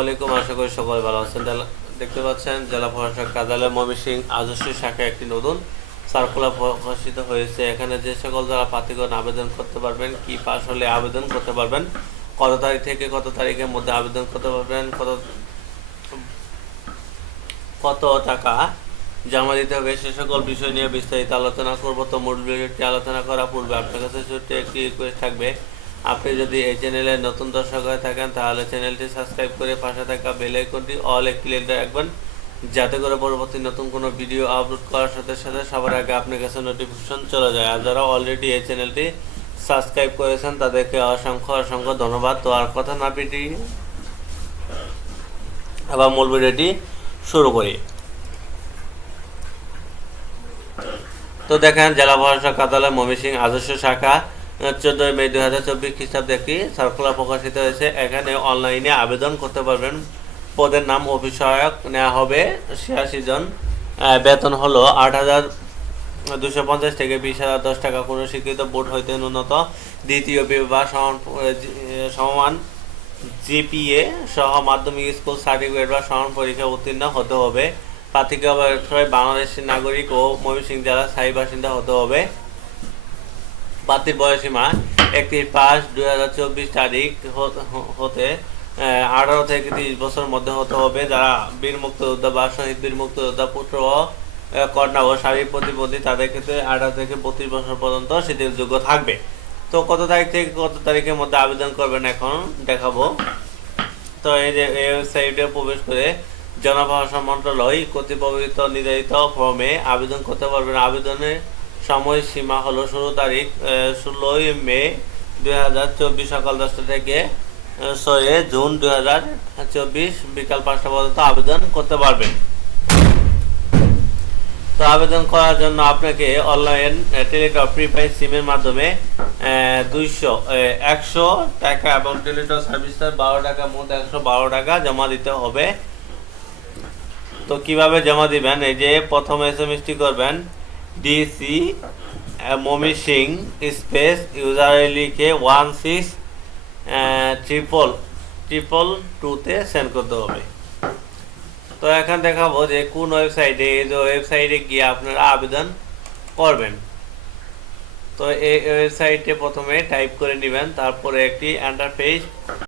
আসসালামাইকুম, আশা করি সকলে ভালো আছেন। দেখতে পাচ্ছেন জেলা প্রশাসক কার্যালয় ময়মনসিংহ আদর্শ শাখায় একটি নতুন সার্কুলার প্রকাশিত হয়েছে। এখানে যে সকল যারা প্রার্থীগণ আবেদন করতে পারবেন, কি পাস হলে আবেদন করতে পারবেন, কত তারিখ থেকে কত তারিখের মধ্যে আবেদন করতে পারবেন, কত টাকা জমা দিতে হবে, সে সকল বিষয় নিয়ে বিস্তারিত আলোচনা করব। তো মূল ভিডিওটি আলোচনা করার পূর্বে আপনার কাছে ছোট্ট একটি রিকোয়েস্ট থাকবে, আপনি যদি এই চ্যানেলে নতুন দর্শক হয়ে থাকেন তাহলে চ্যানেলটি সাবস্ক্রাইব করে পাশে থাকা বেল আইকনটি অল এ ক্লিক রাখবেন, যাতে করে পরবর্তী নতুন কোনো ভিডিও আপলোড করার সাথে সাথে সবার আগে আপনার কাছে নোটিফিকেশন চলে যায়। আর যারা অলরেডি এই চ্যানেলটি সাবস্ক্রাইব করেছেন তাদেরকে অসংখ্য অসংখ্য ধন্যবাদ। তো আর কথা না পিটি আবার মূল ভিডিওটি শুরু করি। তো দেখেন, জেলা প্রশাসক কার্যালয় ময়মনসিংহ আদর্শ শাখা 14 মে 2024 খ্রিস্টাব্দে একটি সার্কুলার প্রকাশিত হয়েছে। এখানে অনলাইনে আবেদন করতে পারবেন। পদের নাম অফিস সহায়ক, নেওয়া হবে 86 জন। বেতন হলো 8,250 থেকে 20,010 টাকা। কোনো স্বীকৃত বোর্ড হইতে ন্যূনতম দ্বিতীয় বিভাগ সমান জিপিএ সহ মাধ্যমিক স্কুল সার্টিফিকেট বা সমান পরীক্ষা উত্তীর্ণ হতে হবে। প্রার্থীকে অবশ্যই বাংলাদেশের নাগরিক ও ময়মনসিংহ জেলার স্থায়ী বাসিন্দা হতে হবে। প্রার্থীর বয়সীমা 31/5/2024 তারিখ হতে 18 থেকে 30 বছর মধ্যে হতে হবে। যারা বীর মুক্তিযোদ্ধা বা শহীদ বীর মুক্তিযোদ্ধা পুত্র ও কন্যা ও শারীরিক প্রতিবন্ধী তাদের ক্ষেত্রে 18 থেকে 32 বছর পর্যন্ত শিথিলযোগ্য থাকবে। তো কত তারিখ থেকে কত তারিখের মধ্যে আবেদন করবেন এখন দেখাবো। তো এই যে এই ওয়েবসাইটে প্রবেশ করে জনপ্রশাসন মন্ত্রণালয় কর্তৃক প্রবর্তিত নির্ধারিত ফর্মে আবেদন করতে পারবেন। আবেদনের সময়সীমা হলো 16 মে 2024 সকাল 10টা থেকে 6 জুন 2024 বিকাল 5টা পর্যন্ত আবেদন করতে পারবেন। তো আবেদন করার জন্য আপনাকে অনলাইন টেলিটক প্রিপেইড সিমের মাধ্যমে 100 টাকা এবং টেলিটক সার্ভিস 12 টাকা, মোট 112 টাকা জমা দিতে হবে। তো কিভাবে জমা দিবেন, এই যে প্রথম এসএমএসটি করবেন ডিসি ময়মনসিংহ স্পেস ইউজার লিখে 16 222 সেন্ড করতে হবে। তো এখন দেখাবো যে কোন ওয়েবসাইটে, এই যে ওয়েবসাইটে গিয়ে আপনারা আবেদন করবেন। তো এই ওয়েবসাইটে প্রথমে টাইপ করে নেবেন, তারপরে একটি ইন্টারফেস